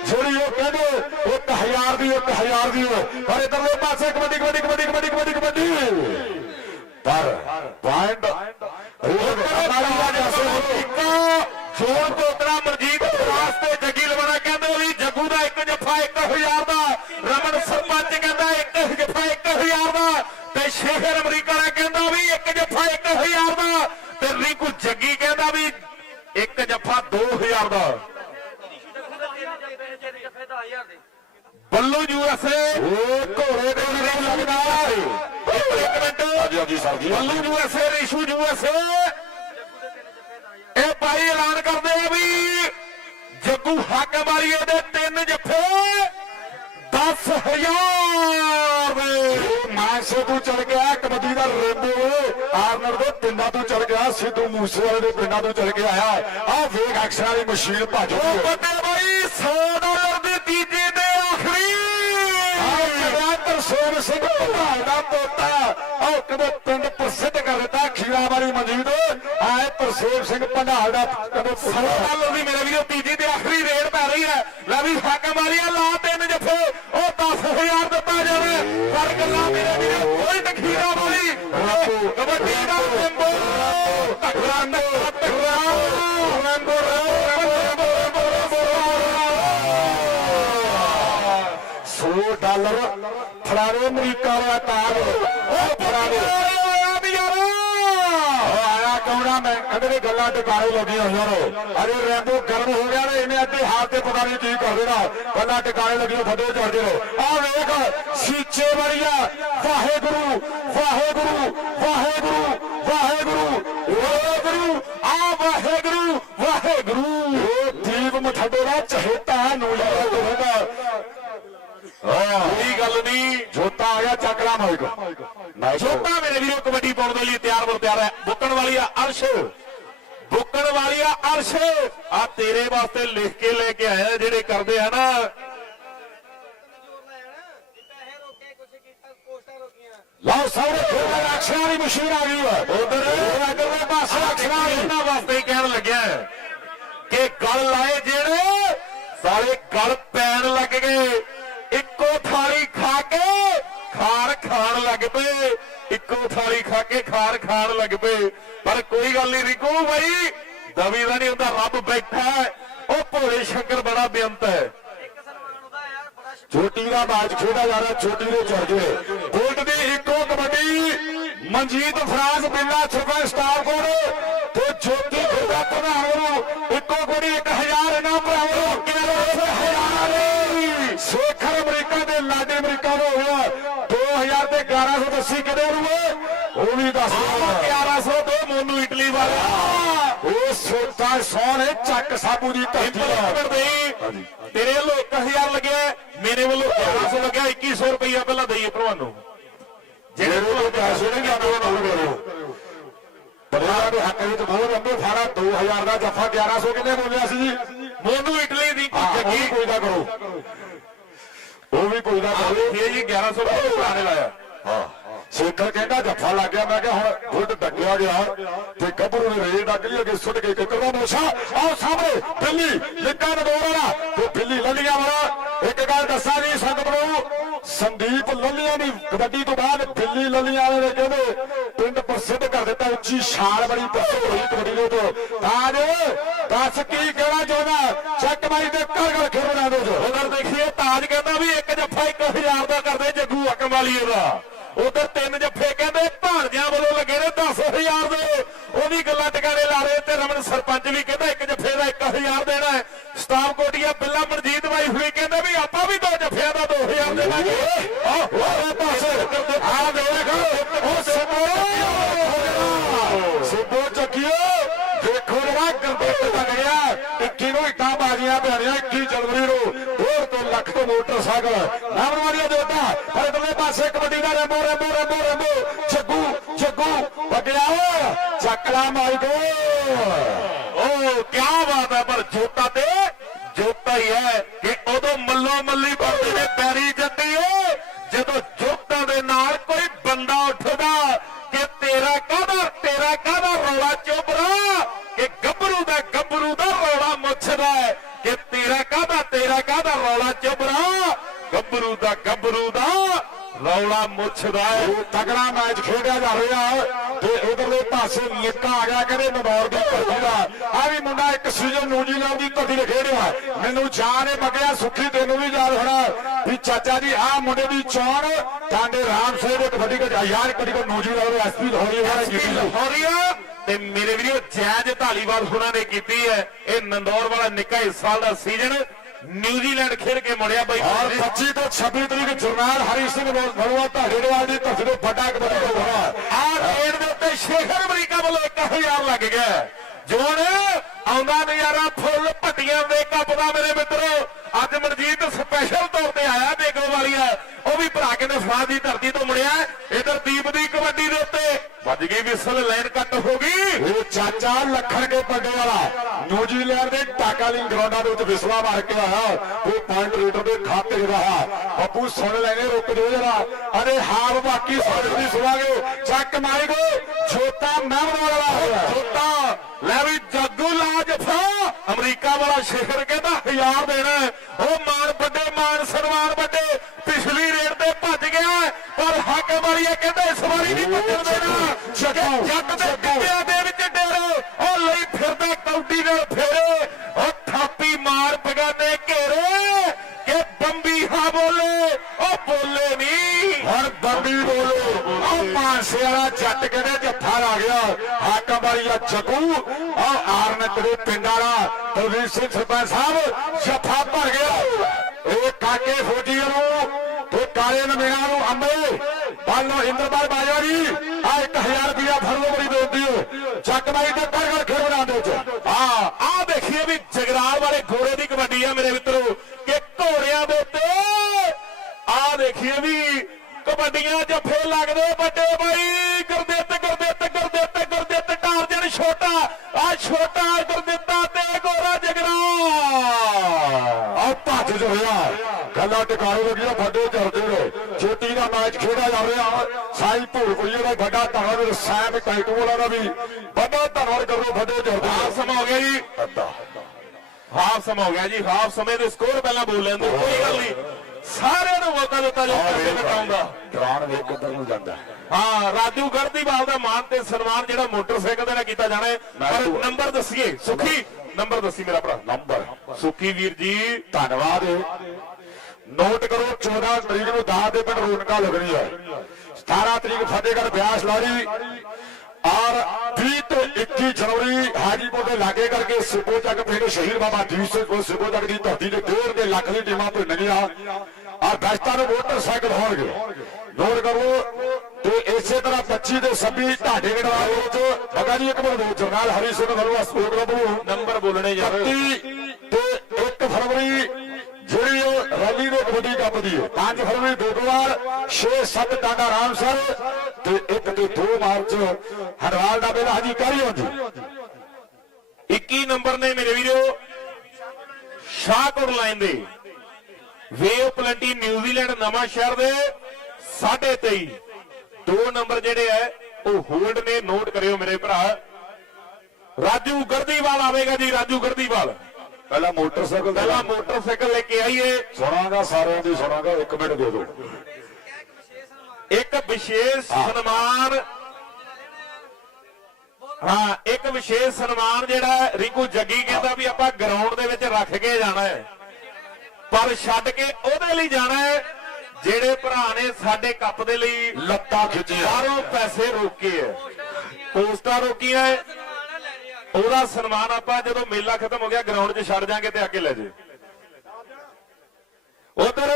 ਜਿਹੜੀ ਉਹ ਕਹਿੰਦੇ 1000 ਦੀ 1000 ਦੀ ਪਰ ਇਧਰਲੇ ਪਾਸੇ ਕਬੱਡੀ ਕਬੱਡੀ ਕਬੱਡੀ ਕਬੱਡੀ ਕਬੱਡੀ ਕਬੱਡੀ ਪਰ ਪੁਆਇੰਟ ਜੋਰ ਕੋਤਰਾ ਮਰਜੀਤ ਫਰਾਸ ਤੇ ਜੱਗੀ ਲਵਾਣਾ ਕਹਿੰਦੇ ਵੀ ਜੱਗੂ ਦਾ ਇੱਕ ਜੱਫਾ 1000 ਦਾ ਰਮਨ ਸਰਪੰਚ ਕਹਿੰਦਾ ਇੱਕ ਜੱਫਾ 1000 ਦਾ ਤੇ ਸ਼ੇਖਰ ਅਮਰੀਕਾ ਦਾ ਕਹਿੰਦਾ ਵੀ ਇੱਕ ਜੱਫਾ 1000 ਦਾ ਤੇ ਰਿੰਕੂ ਜੱਗੀ ਕਹਿੰਦਾ ਵੀ ਇੱਕ ਜੱਫਾ 2000 ਦਾ ਬੱਲੂ ਯੂਐਸਏ ਉਹ ਘੋੜੇ ਦੇ ਨਹੀਂ ਲੱਗਦਾ ਇੱਕ ਮਿੰਟ। ਹਾਂਜੀ ਹਾਂਜੀ ਸਰ ਜੀ। ਬੱਲੂ ਯੂਐਸਏ ਰਿਸ਼ੂ ਯੂਐਸਏ ਇਹ ਭਾਈ ਐਲਾਨ ਕਰਦੇ ਆ ਵੀ ਜੱਗੂ ਹੱਕ ਵਾਲੀਏ ਦੇ ਤਿੰਨ ਜੱਫੇ। 10000 ਦੇ ਮਾਨਸੇ ਤੋਂ ਚੜ ਗਿਆ ਕਬੱਡੀ ਦਾ ਰੇਂਬੋ ਆਰਨਰ ਦੇ ਪਿੰਡਾਂ ਤੋਂ ਚੜ ਗਿਆ ਸਿੱਧੂ ਮੂਸੇਵਾਲੇ ਦੇ ਪਿੰਡਾਂ ਤੋਂ ਚੜ ਕੇ ਆਇਆ ਆਹ ਵੇਖ ਅਕਸ਼ਰਾਂ ਵਾਲੀ ਮਸ਼ੀਨ ਭੱਜ ਉਹ ਰਹੀ ਹੈ ਵੱਡੇ ਭਾਈ 100 ਡਾਲਰ ਦੇ ਤੀਜੇ ਤੇ ਆਖਰੀ। ਆਹ ਜਿਹੜਾ ਤਰਸੇਮ ਸਿੰਘ ਭੰਡਾਰ ਦਾ ਪੋਤਾ ਆਹ ਕਹਿੰਦੇ ਪਿੰਡ ਪ੍ਰਸਿੱਧ ਕਰ ਦਿੱਤਾ ਖੀਰਾ ਵਾਲੀ ਮਨਜੀਤ। ਆਏ ਪ੍ਰਸੇਵ ਸਿੰਘ ਭੰਡਾਲ ਦਾ ਕਹਿੰਦੇ ਸੋ ਗੱਲ ਉਹਦੀ ਮੇਰੇ ਵੀਰੋ ਤੀਜੀ ਤੇ ਆਖਰੀ ਰੇਡ ਪੈ ਰਹੀ ਹੈ। ਲੈ ਵੀ ਹਾਕਮ ਵਾਲੀਆ ਅਮਰੀਕਾ ਦਾ ਤਾਜ ਉਹ ਫਰਾਰੇ ਆਇਆ ਕੌਣਾ ਮੈਂ ਕਹਿੰਦੇ ਨੇ ਗੱਲਾਂ ਟਿਕਾਣੇ ਲੱਗੀਆਂ ਹੋਈਆਂ ਅਰੇ ਰੈਂਬੋ ਗਰਮ ਹੋ ਗਿਆ ਨੇ, ਇਹਨੇ ਅੱਧੇ ਹਾਲ ਤੇ ਪਤਾ ਨਹੀਂ ਕੀ ਕਰ ਦੇਣਾ। ਗੱਲਾਂ ਟਿਕਾਣੇ ਲੱਗੀਆਂ, ਫੱਟੇ ਚੜ ਨੇ। ਆ ਵੇਖ, ਸੀਚੇ ਵੜੀਆ ਵਾਹਿਗੁਰੂ ਵਾਹਿਗੁਰੂ ਵਾਹਿਗੁਰੂ ਵਾਹਿਗੁਰੂ ਵਾਹਿਗੁਰੂ, ਆ ਵਾਹਿਗੁਰੂ ਵਾਹਿਗੁਰੂ। ਇਹ ਦੀਪ ਮਠੱਡੇ ਦਾ ਚਹੇਤਾ ਨੂੰ ਲਿਆ ਨਹੀਂ ਜੋਤਾ ਆ ਗਿਆ ਚੱਕਲਾ ਮਾਈਕ। ਛੋਟਾ ਮੇਰੇ ਵੀਰੋ ਕਬੱਡੀ ਪਾਉਣ ਦੇ ਲਈ ਤਿਆਰ ਬਰ ਤਿਆਰ ਹੈ ਬੁੱਕਣ ਵਾਲੀ ਆ ਅਰਸ਼। ਬੁੱਕਣ ਵਾਲੀ ਆ ਅਰਸ਼। ਆ ਤੇਰੇ ਵਾਸਤੇ ਲਿਖ ਕੇ ਲੈ ਕੇ ਆਇਆ ਜਿਹੜੇ ਕਰਦੇ ਆ ਨਾ। ਲਓ ਸਾਰੇ ਖੇਡਾਂ ਅਕਸ਼ਰਾਂ ਵਾਲੀ ਮਸ਼ੀਨ ਆ ਗਈ ਹੈ ਉਧਰ। ਅਗਲੇ ਪਾਸੇ ਅਕਸ਼ਰਾਂ ਇਹਨਾਂ ਵਾਸਤੇ ਹੀ ਕਹਿਣ ਲੱਗਿਆ ਕਿ ਗਲ ਲਾਏ ਜਿਹੜੇ ਸਾਲੇ ਗਲ ਪੈਣ ਲੱਗ ਗਏ। ਇੱਕੋ ਥਾਲੀ ਖਾ ਕੇ ਖਾਰ ਖਾਣ ਲੱਗ ਪਏ। ਇੱਕੋ ਥਾਲੀ ਖਾ ਕੇ ਖਾਰ ਖਾਣ ਲੱਗ ਪਏ। ਪਰ ਕੋਈ ਗੱਲ ਨਹੀਂ ਰਿਕੂ ਭਾਈ ਦਵੀ ਦਾ ਨਹੀਂ ਹੁੰਦਾ, ਰੱਬ ਬੈਠਾ ਉਹ ਭੋਲੇ ਸ਼ੰਕਰ ਬੜਾ ਬੇਅੰਤ ਹੈ। ਛੋਟੀ ਦਾ ਬਾਜ ਖੇਡਾ ਜਾ ਰਿਹਾ, ਛੋਟੀ ਦੇ ਚਰਜੇ ਬੋਲਟ ਦੀ ਇੱਕੋ ਕਬੱਡੀ, ਮਨਜੀਤ ਫਰਾਂਸ ਬਿੱਲਾ ਛੁਪਾ ਸਟਾਰ ਕੋਡ ਤੇ ਜੋਤੀ ਖੇਡਾ ਪ੍ਰਧਾਨ ਨੂੰ ਇੱਕੋ ਕੋੜੀ 1000 ਇਨਾਮ ਭਰਾਵੋ ਕਿਲੋ ਹਜ਼ਾਰ ਸੇਖਰ ਅਮਰੀਕਾ ਦੇ ਲਾਡੇ ਅਮਰੀਕਾ ਨੂੰ ਹੋਇਆ। 2000 ਤੇ 1180 ਕਿਲੋ ਨੂੰ ਉਹ ਵੀ ਦੱਸ ਦਿਓ। 1102 ਮੋਨੂ ਇਟਲੀ ਵਾਲਾ। ਉਹ ਸੋਤਾ ਸੋਹਣੇ ਚੱਕ ਸਾਬੂ ਦੀ ਧਰਤੀ ਦਾ। ਤੇਰੇ ਵੱਲੋਂ 1000 ਲੱਗਿਆ ਮੇਰੇ ਵੱਲੋਂ 1100 ਲੱਗਿਆ 2100 ਰੁਪਈਆ ਪਹਿਲਾਂ ਦਈਏ ਭਰਵਾਨੋ ਜਿਹੜੇ ਕੋਲ ਪੈਸੇ ਨਹੀਂ ਜਾਂਦੇ ਉਹ ਨੋਟ ਕਰੋ ਪਰਿਵਾਰ ਦੇ ਹੱਕ ਵਿੱਚ ਬਹੁਤ ਲੰਬੇ ਫਾਰਾ 2000 ਦਾ ਜੱਫਾ 1100 ਕਿੰਨੇ ਬੋਲਿਆ ਸੀ ਜੀ? ਮੋਨੂ ਇਟਲੀ ਦੀ ਜੱਗੀ। ਕੋਈ ਨਾ ਕਰੋ। ਉਹ ਵੀ ਕੋਈ ਨਾ ਕਰੋ ਵੇਖੀਏ ਜੀ 1100 ਰੁਪਏ ਨੇ ਲਾਇਆ। ਹਾਂ। ਸੇਖਰ ਕਹਿੰਦਾ ਜੱਫਾ ਲੱਗ ਗਿਆ। ਮੈਂ ਕਿਹਾ ਹੁਣ ਗੁੱਡ ਡੱਕਿਆ ਗਿਆ। ਤੇ ਗੱਭਰੂ ਨੇ ਰੇਡ ਡੱਕ ਲਈ ਅੱਗੇ ਸੁੱਟ ਕੇ ਕਿਕਰ ਦਾ। ਮੋਸ਼ਾ ਆਓ ਸਾਹਮਣੇ ਦਿੱਲੀ ਲਿੱਕਾ ਨਦੋਰ ਵਾਲਾ ਤੇ ਦਿੱਲੀ ਲੱਲੀਆਂ ਵਾਲਾ। ਇੱਕ ਗੱਲ ਦੱਸਾਂ ਜੀ ਸੰਗਤ ਨੂੰ ਸੰਦੀਪ ਲੱਲੀਆਂ ਦੀ ਕਬੱਡੀ ਤੋਂ ਬਾਅਦ ਦਿੱਲੀ ਲੱਲੀਆਂ ਵਾਲੇ ਨੇ ਕਹਿੰਦੇ ਪਿੰਡ ਪ੍ਰਸਿੱਧ ਕਰ ਦਿੱਤਾ, ਉੱਚੀ ਛਾਲ ਬੜੀ ਪ੍ਰਸਿੱਧ ਹੋਈ ਕਬੱਡੀ ਦੇ ਤੋਂ ਤਾਜ, ਦੱਸ ਕੀ ਕਹਿਣਾ ਚਾਹੁੰਦਾ? ਚੱਕ ਮਾਈ ਤੇ ਕਰ ਕਰ ਖੇਡਣਾ ਦੇ ਜੋ ਉਧਰ ਦੇਖੀਏ, ਤਾਜ ਕਹਿੰਦਾ ਵੀ ਇੱਕ ਜੱਫਾ 1000 ਦਾ ਕਰਦੇ ਜੱਗੂ ਹਕਮ ਵਾਲੀ ਦਾ। ਉਧਰ ਤਿੰਨ ਜੱਫੇ ਕਹਿੰਦੇ ਭਾਣਜਿਆਂ ਵੱਲੋਂ ਲੱਗੇ ਨੇ 10000 ਦੇ ਉਹਦੀ ਗੱਲਾਂ ਟਿਕਾਣੇ ਲਾ ਰਹੇ ਤੇ ਰਮਨ ਸਰਪੰਚ ਵੀ ਕਹਿੰਦਾ ਇੱਕ ਜੱਫੇ ਦਾ 1000 ਦੇਣਾ ਹੈ ਸਟਾਫ ਕੋਟੀਆ ਬਿੱਲਾ ਮਨਜੀਤ ਬਾਈ ਹੁਣੇ ਕਹਿੰਦੇ ਵੀ ਆਪਾਂ ਵੀ ਦੋ ਜੱਫਿਆਂ ਦਾ 2000 ਦੇਵਾਂਗੇ ਆਹ ਉਹ ਪਾਸੇ ਆ ਦੇਖ ਉਹ ਸਿੱਬੋ 21 ਨੂੰ ਇੱਟਾਂ ਬਾਜ਼ੀਆਂ ਪੈਣੀਆਂ 21 ਜਨਵਰੀ ਨੂੰ। ਡੇਢ ਤੋਂ ਲੱਖ ਤੋਂ ਮੋਟਰਸਾਈਕਲ। ਨਾਮਰਵਾੜੀਆਂ ਦੇਤਾ ਪਰ ਇਧਰਲੇ ਪਾਸੇ ਕਬੱਡੀ ਦਾ Rambo Rambo Rambo Rambo. Jaggu Jaggu ਵੱਡਿਆ ਚੱਕਲਾ ਮਾਈਕੋ ਓ ਕੀ ਬਾਤ ਹੈ, ਪਰ ਜੋਤਾ ਤੇ ਜੋਤਾ ਹੀ ਹੈ ਕਿ ਉਦੋਂ ਮੱਲੋ ਮੱਲੀ ਬਣਦੇ ਨੇ ਪੈਰੀ ਜੱਟੀ ਓ ਜਦੋਂ ਜੋਤਾਂ ਦੇ ਨਾਲ ਕੋਈ ਬੰਦਾ ਉੱਠਦਾ ਕਿ ਤੇਰਾ ਕਾਹਦਾ ਤੇਰਾ ਕਾਹਦਾ ਰੌਲਾ ਚੁੱਪਰਾ ਹੈ ਕਿ ਤੇਰਾ ਕਾਹਦਾ ਤੇਰਾ ਕਾਹਦਾ ਰੌਲਾ ਚੁੱਪਰਾ ਗੱਭਰੂ ਦਾ ਗੱਭਰੂ ਦਾ ਰੌਲਾ ਮੁੱਛਦਾ ਹੈ। ਤਗੜਾ ਮੈਚ ਖੇਡਿਆ ਜਾ ਰਿਹਾ ਤੇ ਉਧਰਲੇ ਪਾਸੇ ਨਿੱਕਾ ਆ ਗਿਆ ਕਹਿੰਦੇ ਨਦੌਰ ਦੀ ਧਰਤੀ ਦਾ। ਆ ਵੀ ਮੁੰਡਾ ਇੱਕ ਸੀਜ਼ਨ ਨਿਊਜ਼ੀਲੈਂਡ ਦੀ ਧਰਤੀ ਤੇ ਖੇਡਿਆ ਮੈਨੂੰ ਜਾਨ ਨੇ ਮਗਿਆ ਸੁੱਖੀ ਤੈਨੂੰ ਵੀ ਯਾਦ ਹੋਣਾ ਵੀ ਚਾਚਾ ਜੀ ਆ ਮੁੰਡੇ ਦੀ ਚੋਣ ਟਾਂਡੇ ਰਾਮ ਸਿੰਘ ਦੇ ਕਬੱਡੀ ਕੋ ਯਾਰ ਕਦੀ ਕੋ ਨਿਊਜ਼ੀਲੈਂਡ ਦੇ ਐਸਪੀ ਹੋਣੀ ਹੈ ਜੀਤੀ ਦਾ ਲਾਹੌਰੀਆ ਤੇ ਮੇਰੇ ਵੀਰੋ ਜੈਜ ਧਾਲੀਵਾਲ ਹੁਣਾਂ ਨੇ ਕੀਤੀ ਹੈ। ਇਹ ਨੰਦੌਰ ਵਾਲਾ ਨਿੱਕਾ ਇਸ ਸਾਲ ਦਾ ਸੀਜ਼ਨ। ਨਿਊਜ਼ੀਲੈਂਡ ਖੇਡ ਕੇ ਮੁੜਿਆ ਬਈ। ਔਰ 25 ਤੋਂ 26 ਤਰੀਕ ਜਰਨੈਲ ਹਰੀ ਸਿੰਘ ਨਲੂਆ ਢਾਡੇਵਾਲ ਦੀ ਧਰਤੀ ਤੋਂ ਵੱਡਾ ਕਬੱਡੀ ਹੋਣਾ ਆਹ ਰੇਡ ਦੇ ਉੱਤੇ ਸ਼ੇਖਰ ਅਮਰੀਕਾ ਵੱਲੋਂ 1000 ਲੱਗ ਗਿਆ। ਜੋਨ ਆਉਂਦਾ ਨਜ਼ਾਰਾ ਫੁੱਲ ਭੱਟੀਆਂ ਦੇ ਕੱਪਦਾ ਮੇਰੇ ਮਿੱਤਰੋ। ਅੱਜ ਮਨਜੀਤ ਸਪੈਸ਼ਲ ਤੌਰ ਤੇ ਆਇਆ ਬੇਗੋ ਵਾਲੀਆ। ਉਹ ਵੀ ਭਰਾ ਕੇ ਨੇ ਦੀ ਧਰਤੀ ਤੋਂ ਮੁੜਿਆ ਇਧਰ ਦੀਪ ਦੀ ਕਬੱਡੀ ਦੇ ਉੱਤੇ। ਵੱਜ ਗਈ ਵਿਸਲ ਲਾਈਨ ਕੱਟ ਹੋ ਗਈ। ਇਹ ਚਾਚਾ ਲੱਖਣ ਕੇ ਪੱਡੇ ਵਾਲਾ। ਨਿਊਜ਼ੀਲੈਂਡ ਦੇ ਟਾਕਾਲਿੰਗ ਗਰਾਊਂਡਾਂ ਦੇ ਵਿੱਚ ਵਿਸਵਾ ਮਾਰ ਕੇ ਆਇਆ। ਉਹ ਪੁਆਇੰਟ ਰੀਡਰ ਦੇ ਖਾਤੇ 'ਚ ਰਹਾ। ਬੱਬੂ, ਸੁਣ ਲੈਣੇ, ਰੁਕ ਜਾਓ ਜਰਾ। ਅਰੇ ਹਾਰ ਬਾਕੀ ਸੁਣ ਨਹੀਂ ਸੁਣਾਗੇ ਚੱਕ ਮਾਰੀ ਗੋ ਛੋਟਾ ਮਹਿਮਦ ਵਾਲਾ। ਛੋਟਾ ਲੈ ਵੀ ਜੱਗੂ ਲਾ ਜਫਾ ਅਮਰੀਕਾ ਵਾਲਾ ਸ਼ੇਖਰ ਕਹਿੰਦਾ ਹਜ਼ਾਰ ਦੇਣਾ। ਉਹ ਮਾਨ ਵੱਡੇ ਮਾਨ ਸਨਮਾਨ ਵੱਡੇ ਪਿਛਲੀ ਰੇਡ ਤੇ ਭੱਜ ਗਿਆ ਪਰ ਹੱਕ ਵਾਲੀਏ ਕਹਿੰਦੇ ਇਸ ਵਾਰੀ ਨਹੀਂ ਭੱਜਣ ਦੇਣਾ। ਜੱਗ ਦੇ। ਟਿੱਬਿਆਂ ਦੇ ਵਿੱਚ ਡੇਰੇ। ਉਹ ਲਈ ਫਿਰਦਾ ਕੌਡੀ ਨਾਲ ਫੇਰੇ ਉਹ ਥਾਪੀ ਮਾਰ ਪਗਾਨੇ ਘੇਰੇ ਕਿ ਬੰਬੀ ਹਾਂ ਬੋਲੇ ਉਹ ਬੋਲੇ ਨਹੀਂ ਹੁਣ ਬੰਬੀ ਬੋਲੋ ਉਹ ਵਾਲਾ ਜੱਟ ਕਹਿੰਦੇ ਜੱਫਾ ਆ ਗਿਆ ਹਾਕਮ ਵਾਲੀ ਆ ਚੱਕੂ। ਆ ਆਰਨ ਤੇਰੇ ਪਿੰਡ ਵਾਲਾ ਤਲਵੀਰ ਸਿੰਘ ਸਰਪੰਚ ਸਾਹਿਬ, ਜੱਫਾ ਭਰ ਗਿਆ। ਇਹ ਕਾਕੇ ਫੌਜੀ ਨੂੰ ਤੇ ਕਾਲੇ ਨਮੀਣਾ ਨੂੰ ਅੰਬੇ ਬਾਲੋ ਇੰਦਰਬਾਲ ਬਾਜਵਾ ਜੀ। ਆ 1000 ਰੁਪਿਆ ਫੜ ਲਓ ਬੜੀ ਬੇਨਤੀ ਹੈ। ਚੱਕ ਮਾਰੀ ਤੇ ਕਰ ਕਰ ਖੇਡ ਦੇ ਚ ਆ ਆ ਦੇਖੀਏ ਵੀ ਜਗਰਾਲ ਵਾਲੇ ਗੋਰੇ ਦੀ ਕਬੱਡੀ ਆ, ਮੇਰੇ ਮਿੱਤਰ ਕਿ ਘੋੜਿਆਂ ਦੇ ਉੱਤੇ ਆ ਦੇਖੀਏ ਵੀ ਕਬੱਡੀਆਂ ਜੱਫੇ ਲੱਗਦੇ ਵੱਡੇ ਬਾਈ ਗੁਰਦਿੱਤ ਗੁਰਦਿੱਤ ਗੁਰਦਿੱਤ ਗੁਰਦਿੱਤ ਟਾਰਜਨ ਛੋਟਾ ਆ ਛੋਟਾ ਗੁਰਦਿੱਤਾ ਤੇ ਗੋਰਾ ਜਗਰਾ ਆ ਭੱਜ ਜੋਇਆ ਗੱਲਾਂ ਟਿਕਾਣੇ ਲੱਗੀਆਂ ਵੱਡੇ ਚੜਦੇ ਨੇ ਛੇਤੀ ਦਾ ਮੈਚ ਖੇਡਿਆ ਜਾ ਰਿਹਾ ਸਾਈ ਭੂਲਪੁਰੀਏ ਦਾ ਵੱਡਾ ਧੰਨਵਾਦ ਸੈਮ ਦਾ। ਵੀ ਵੱਡਾ ਧੰਨਵਾਦ ਕਰੋ ਵੱਡੇ ਚੜਦੇ ਹਾਫ ਸਮਾਂ ਹੋ ਗਿਆ ਜੀ। ਹਾਫ ਸਮਾਂ ਹੋ ਗਿਆ ਜੀ। ਹਾਫ ਸਮੇਂ ਦੇ ਸਕੋਰ ਪਹਿਲਾਂ ਬੋਲ ਲੈਂਦੇ ਕੋਈ ਗੱਲ ਨਹੀਂ। ਸਾਰਿਆਂ ਨੂੰ ਮੌਕਾ ਦਿੱਤਾ ਜੋ ਪੈਸੇ ਬਚਾਉਂਦਾ ਡਰਾਨ ਵੇਖ ਕਿੱਧਰ ਨੂੰ ਜਾਂਦਾ ਹਾਂ। ਰਾਜੂ ਗੜਦੀਵਾਲ ਦਾ ਮਾਨ ਤੇ ਸਨਮਾਨ ਜਿਹੜਾ ਮੋਟਰਸਾਈਕਲ ਦੇ ਨਾਲ ਕੀਤਾ ਜਾਣਾ ਹੈ। ਪਰ ਨੰਬਰ ਦੱਸੀਏ। ਸੁਖੀ ਨੰਬਰ ਦੱਸੀ ਮੇਰਾ ਭਰਾ। ਨੰਬਰ। ਸੁਖੀ ਵੀਰ ਜੀ। ਧੰਨਵਾਦ। ਨੋਟ ਕਰੋ 14 ਤਰੀਕ ਨੂੰ ਦਾਹ ਦੇ ਪਿੰਡ ਰੌਣਕਾਂ ਲੱਗਣੀ ਹੈ। 17 ਤਰੀਕ ਫਤਿਹਗੜ੍ਹ ਬਿਆਸ ਲਾੜੀ। ਔਰ 20 ਤੋਂ 21 ਜਨਵਰੀ ਹਾਜੀਪੁਰ ਦੇ ਲਾਗੇ ਕਰਕੇ ਸਿੱਬੋ ਚੱਕ ਪਿੰਡ ਸ਼ਹੀਦ ਬਾਬਾ ਦੀਪ ਸਿੰਘ ਸਿੱਬੋ ਚੱਕ ਦੀ ਧਰਤੀ ਦੇ ਡੇਢ ਦੇ ਲੱਖ ਦੀ ਟੀਮਾਂ ਤੋਂ ਨਗੀਆਂ ਔਰ ਦਸਤਾਂ ਨੂੰ ਮੋਟਰਸਾਈਕਲ ਹੋਣਗੇ। ਨੋਟ ਕਰੋ ਤੇ ਇਸੇ ਤਰ੍ਹਾਂ 25 ਦੇ 26 ਢਾਡੇ ਗੜਵਾਲ ਵਿੱਚ ਬਗਾ ਜੀ ਇੱਕ ਮਿੰਟ ਦੇ general Hari Singh Nalwa sport club number ਬੋਲਣੇ ਯਾਰ। 31 ਤੇ 1 ਫਰਵਰੀ ਜਿਹੜੀ ਉਹ ਰੈਲੀ ਦੇ ਕਬੱਡੀ ਕੱਪ ਹੈ। 5 ਫਰਵਰੀ ਬੇਗਵਾਲ 6-7 ਟਾਂਡਾ ਰਾਮਸਰ ਤੇ 1 ਤੇ 2 ਮਾਰਚ ਹਰਵਾਲ ਦਾ ਮੇਲਾ। ਹਾਜੀ, ਕਰੀ ਹੁੰਦੀ 21 ਨੰਬਰ ਨੇ ਮੇਰੇ ਵੀਰੋ, ਸ਼ਾਹਕੋਟ ਲਾਈਨ ਦੇ ਵੇਵ ਪਲੰਟੀ ਨਿਊਜ਼ੀਲੈਂਡ ਨਵਾਂ ਸ਼ਹਿਰ ਦੇ 23.5 ਦੋ ਨੰਬਰ ਜਿਹੜੇ ਆ ਉਹ ਹੋਲਡ ਨੇ, ਨੋਟ ਕਰਿਓ ਮੇਰੇ ਭਰਾ। ਰਾਜੂ ਗਰਦੀਵਾਲ ਆਵੇਗਾ ਜੀ, ਰਾਜੂ ਗਰਦੀਵਾਲ। ਪਹਿਲਾਂ ਮੋਟਰਸਾਈਕਲ ਪਹਿਲਾਂ ਮੋਟਰਸਾਈਕਲ ਲੈ ਕੇ ਆਈਏ। ਸੁਣਾਗਾ ਸਾਰਿਆਂ ਦੀ ਸੁਣਾਗਾ 1 ਮਿੰਟ ਦੇ ਦਿਓ। ਇੱਕ ਵਿਸ਼ੇਸ਼ ਸਨਮਾਨ ਹਾਂ ਇੱਕ ਵਿਸ਼ੇਸ਼ ਸਨਮਾਨ ਜਿਹੜਾ ਰਿੰਕੂ ਜੱਗੀ ਕਹਿੰਦਾ ਵੀ ਆਪਾਂ ਗਰਾਊਂਡ ਦੇ ਵਿੱਚ ਰੱਖ ਕੇ ਜਾਣਾ ਹੈ। ਪਰ ਛੱਡ ਕੇ ਉਹਦੇ ਲਈ ਜਾਣਾ ਹੈ ਜਿਹੜੇ ਭਰਾ ਨੇ ਸਾਡੇ ਕੱਪ ਦੇ ਲਈ ਲੱਤਾਂ ਖਿੱਚੀਆਂ। ਬਾਹਰੋਂ ਪੈਸੇ ਰੋਕੇ ਪੋਸਟਾਂ ਰੋਕੀਆਂ ਉਹਦਾ ਸਨਮਾਨ ਆਪਾਂ ਜਦੋਂ ਮੇਲਾ ਖਤਮ ਹੋ ਗਿਆ ਗਰਾਊਂਡ 'ਚ ਛੱਡ ਜਾਾਂਗੇ ਤੇ ਅੱਗੇ ਲੈ ਜੇ। ਉਧਰ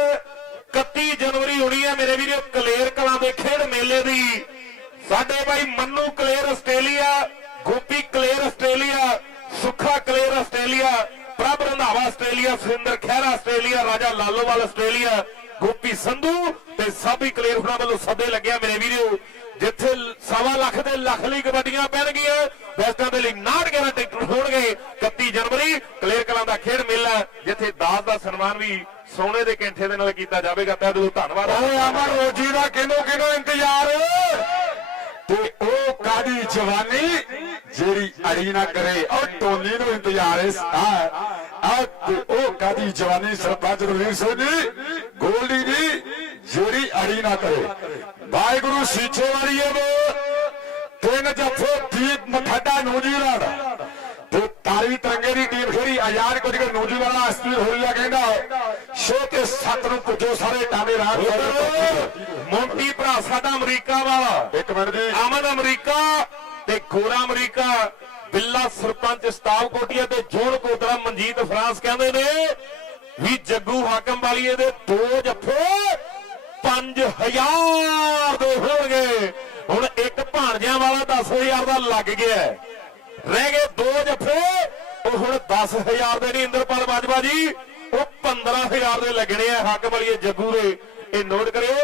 31 ਜਨਵਰੀ ਹੋਣੀ ਹੈ ਮੇਰੇ ਵੀਰੋ, ਕਲੇਰ ਕਲਾਂ ਦੇ ਖੇਡ ਮੇਲੇ ਦੀ। ਸਾਡੇ ਭਾਈ Mannu Kaler Australia, Gopi Kaler Australia, Sukha Kaler Australia, Prabh Randhawa Australia, Surinder Khaira Australia, Raja Lalowal Australia, Gopi Sandhu ਤੇ ਸਾਬੀ ਕਲੇਰ ਹੁਣਾਂ ਵੱਲੋਂ ਸੱਦੇ ਲੱਗਿਆ ਮੇਰੇ ਵੀਰੋ। ਜਿੱਥੇ ਸਵਾ ਲੱਖ ਦੇ ਲੱਖ ਲਈ ਕਬੱਡੀਆਂ ਪੈਣਗੀਆਂ ਵੈਸਟਾਂ ਦੇ ਲਈ 69 ਟਿਕਟ ਹੋਣਗੇ 31 ਜਨਵਰੀ। ਕਲੇਰ ਕਲਾਂ ਦਾ ਖੇਡ ਮੇਲਾ ਜਿੱਥੇ ਦਾਸ ਦਾ ਸਨਮਾਨ ਵੀ ਸੋਨੇ ਦੇ ਕੈਂਠੇ ਦੇ ਨਾਲ ਕੀਤਾ ਜਾਵੇਗਾ। ਤਹਿ ਦਿਲੋਂ ਧੰਨਵਾਦ। ਓਏ, ਅਮਰ ਰੋਜੀ ਦਾ ਕਿਹਨੂੰ ਕਿਹਨੂੰ ਇੰਤਜ਼ਾਰ। ਤੇ ਉਹ ਕਾਦੀ ਜਵਾਨੀ ਜਿਹੜੀ ਅੜੀ ਨਾ ਕਰੇ, ਉਹ ਟੋਲੀ ਨੂੰ ਇੰਤਜ਼ਾਰ ਹੈ। ਆ ਉਹ ਕਾਦੀ ਜਵਾਨੀ ਸਰਪੰਚ ਰਵੀਰ ਸਿੰਘ ਜੀ ਗੋਲਡੀ ਜੀ ਜਿਹੜੀ ਅੜੀ ਨਾ ਕਰੇ। ਵਾਹਿਗੁਰੂ ਸੀਚੇ ਵਾਲੀ ਇਹ ਤਿੰਨ ਜੱਫੇ ਦੀਪ ਮਠੱਡਾ ਨੂਜੀਲਾਂਡ ਤੇ ਤਾਰੀ ਤਰੰਗੇ ਦੀ ਟੀਮ ਖੇੜੀ ਆਜ਼ਾਦ ਕੁਝ ਕੇ ਨੂਜੀਲਾਂਡ ਅਸਤੀ ਹੋਈ ਆ ਕਹਿੰਦਾ 6 ਤੇ 7 ਨੂੰ ਪੁੱਜੋ ਸਾਰੇ ਟਾਂਡੇ ਰਾਤ ਮੋਂਟੀ ਭਰਾ ਸਾਡਾ ਅਮਰੀਕਾ ਵਾਲਾ। ਇੱਕ ਮਿੰਟ ਜੀ। ਅਮਨ ਅਮਰੀਕਾ ਤੇ ਗੋਰਾ ਅਮਰੀਕਾ। ਬਿੱਲਾ ਸਰਪੰਚ ਸਤਾਵ ਕੋਟੀਆ ਤੇ ਜੋਨ ਕੋਤਰਾ ਮਨਜੀਤ ਫਰਾਂਸ ਕਹਿੰਦੇ ਨੇ ਵੀ ਜੱਗੂ ਹਾਕਮ ਵਾਲੀਏ ਦੇ ਦੋ ਜੱਫੇ 5000 ਦੇ ਹੋਣਗੇ। ਹੁਣ ਇੱਕ ਭਾਣਜਿਆਂ ਵਾਲਾ 10000 ਦਾ ਲੱਗ ਗਿਆ ਰਹਿ ਗਏ ਦੋ ਜੱਫੇ, ਉਹ ਹੁਣ 10000 ਦੇ ਨਹੀਂ, ਇੰਦਰਪਾਲ ਬਾਜਵਾ ਜੀ। ਉਹ 15000 ਦੇ ਲੱਗਣੇ ਆ, ਹੱਕ ਵਾਲੀਏ ਜੱਗੂ ਦੇ। ਇਹ ਨੋਟ ਕਰਿਓ,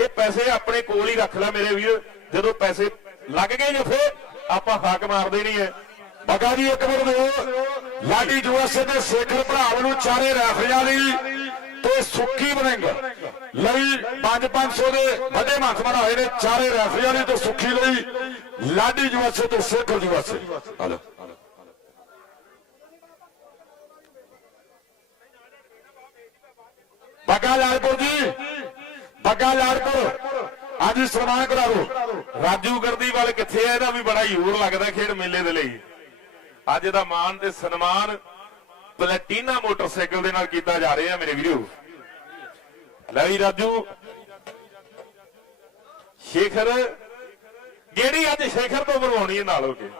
ਇਹ ਪੈਸੇ ਆਪਣੇ ਕੋਲ ਹੀ ਰੱਖ ਲੈ ਮੇਰੇ ਵੀਰ। ਜਦੋਂ ਪੈਸੇ ਲੱਗ ਗਏ ਜੱਫੇ, ਆਪਾਂ ਹੱਕ ਮਾਰ ਦੇਣੀ ਹੈ। ਬਗਾ ਜੀ, ਇੱਕ ਮਿੰਟ ਦਿਓ। ਲਾਡੀ ਜੁਆਸੇ ਦੇ ਸੇਖਰ ਭਰਾਵ ਨੂੰ ਚਾਰੇ ਰੈਫਰੀਆਂ ਲਈ ਤੇ ਸੁੱਖੀ ਬਨਿੰਗ ਲਈ 5-500 ਦੇ ਵੱਡੇ ਮੰਥ ਹੋਏ ਨੇ ਚਾਰੇ ਰੈਫਰੀਆਂ ਨੇ ਤੇ ਸੁੱਖੀ ਲਈ ਲਾਡੀ ਜਵਾਸੇ ਤੇ ਸੇਖਰ ਜਵਾਸੇ। ਹਲੋ। ਬੱਗਾ ਲਾਲਪੁਰ ਜੀ, ਬੱਗਾ ਲਾਲਪੁਰ। ਅੱਜ ਸਨਮਾਨ ਕਰਾਓ ਰਾਜੂ ਰਾਜੂ ਗਰਦੀਵਾਲ ਕਿੱਥੇ ਆ? ਇਹਦਾ ਵੀ ਬੜਾ ਹੀ ਹੋਰ ਲੱਗਦਾ ਖੇਡ ਮੇਲੇ ਦੇ ਲਈ। ਅੱਜ ਦਾ ਮਾਣ ਤੇ ਸਨਮਾਨ ਪਲੈਟੀਨਾ ਮੋਟਰਸਾਈਕਲ ਦੇ ਨਾਲ ਕੀਤਾ ਜਾ ਰਿਹਾ ਮੇਰੇ ਵੀਰੋ। ਲੈ ਵੀ ਰਾਜੂ। ਸ਼ੇਖਰ ਜਿਹੜੀ ਅੱਜ ਸ਼ੇਖਰ ਤੋਂ ਬਣਵਾਉਣੀ ਹੈ ਨਾਲ ਹੋ ਕੇ।